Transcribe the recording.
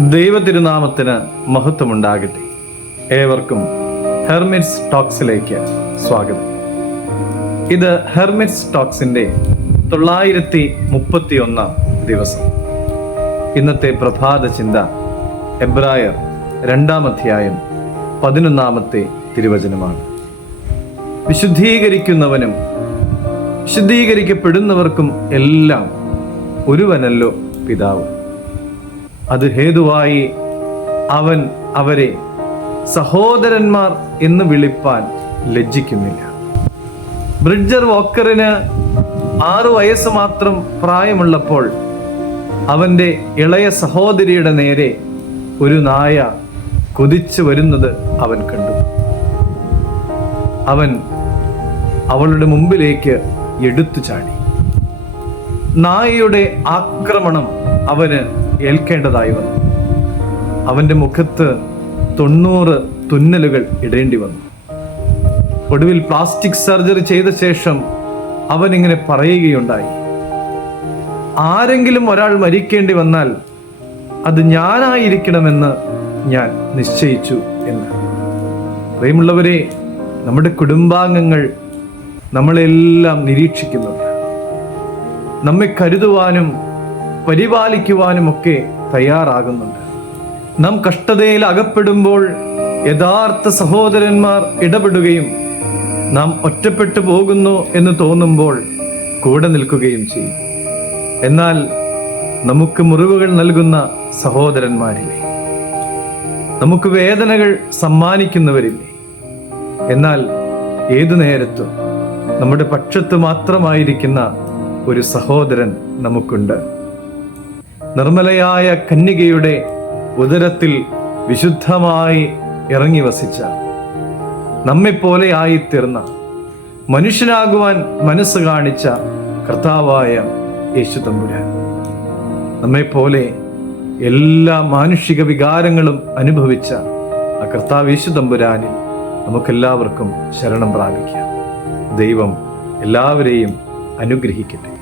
ദൈവതിരുനാമത്തിന് മഹത്വമുണ്ടാകട്ടെ. ഏവർക്കും ഹെർമിറ്റ്സ് ടോക്സിലേക്ക് സ്വാഗതം. ഇത് ഹെർമിറ്റ്സ് ടോക്സിന്റെ തൊള്ളായിരത്തി മുപ്പത്തി ഒന്നാം ദിവസം. ഇന്നത്തെ പ്രഭാത ചിന്ത എബ്രായർ രണ്ടാം അധ്യായം പതിനൊന്നാമത്തെ തിരുവചനമാണ്. വിശുദ്ധീകരിക്കുന്നവനും വിശുദ്ധീകരിക്കപ്പെടുന്നവർക്കും എല്ലാം ഒരുവനല്ലോ പിതാവ്. അത് ഹേതുവായി അവൻ അവരെ സഹോദരന്മാർ എന്ന് വിളിപ്പാൻ ലജ്ജിക്കുന്നില്ല. ബ്രിഡ്ജർ വോക്കറിന് ആറു വയസ്സ് മാത്രം പ്രായമുള്ളപ്പോൾ അവന്റെ ഇളയ സഹോദരിയുടെ നേരെ ഒരു നായ കൊതിച്ചു വരുന്നത് അവൻ കണ്ടു. അവൻ അവളുടെ മുമ്പിലേക്ക് എടുത്തു ചാടി നായയുടെ ആക്രമണം അവന് ഏൽക്കേണ്ടതായി വന്നു. അവന്റെ മുഖത്ത് തൊണ്ണൂറ് തുന്നലുകൾ ഇടേണ്ടി വന്നു. ഒടുവിൽ പ്ലാസ്റ്റിക് സർജറി ചെയ്ത ശേഷം അവൻ ഇങ്ങനെ പറയുകയുണ്ടായി. ആരെങ്കിലും ഒരാൾ മരിക്കേണ്ടി വന്നാൽ അത് ഞാനായിരിക്കണമെന്ന് ഞാൻ നിശ്ചയിച്ചു എന്ന്. പ്രിയമുള്ളവരെ നമ്മുടെ കുടുംബാംഗങ്ങൾ നമ്മളെല്ലാം നിരീക്ഷിക്കുന്നുണ്ട് നമ്മെ കരുതുവാനും പരിപാലിക്കുവാനുമൊക്കെ തയ്യാറാകുന്നുണ്ട്. നാം കഷ്ടതയിൽ അകപ്പെടുമ്പോൾ യഥാർത്ഥ സഹോദരന്മാർ ഇടപെടുകയും നാം ഒറ്റപ്പെട്ടു പോകുന്നു എന്ന് തോന്നുമ്പോൾ കൂടെ നിൽക്കുകയും ചെയ്യും. എന്നാൽ നമുക്ക് മുറിവുകൾ നൽകുന്ന സഹോദരന്മാരില്ലേ? നമുക്ക് വേദനകൾ സമ്മാനിക്കുന്നവരില്ലേ? എന്നാൽ ഏതു നേരത്തും നമ്മുടെ പക്ഷത്ത് മാത്രമായിരിക്കുന്ന ഒരു സഹോദരൻ നമുക്കുണ്ട്. നിർമ്മലയായ കന്യകയുടെ ഉദരത്തിൽ വിശുദ്ധമായി ഇറങ്ങി വസിച്ച നമ്മെപ്പോലെ ആയിത്തീർന്ന മനുഷ്യനാകുവാൻ മനസ്സ് കാണിച്ച കർത്താവായ യേശു തമ്പുരാൻ. നമ്മെപ്പോലെ എല്ലാ മാനുഷിക വികാരങ്ങളും അനുഭവിച്ച ആ കർത്താവ് യേശു തമ്പുരാനിൽ നമുക്കെല്ലാവർക്കും ശരണം പ്രാപിക്കാം. ദൈവം എല്ലാവരെയും അനുഗ്രഹിക്കട്ടെ.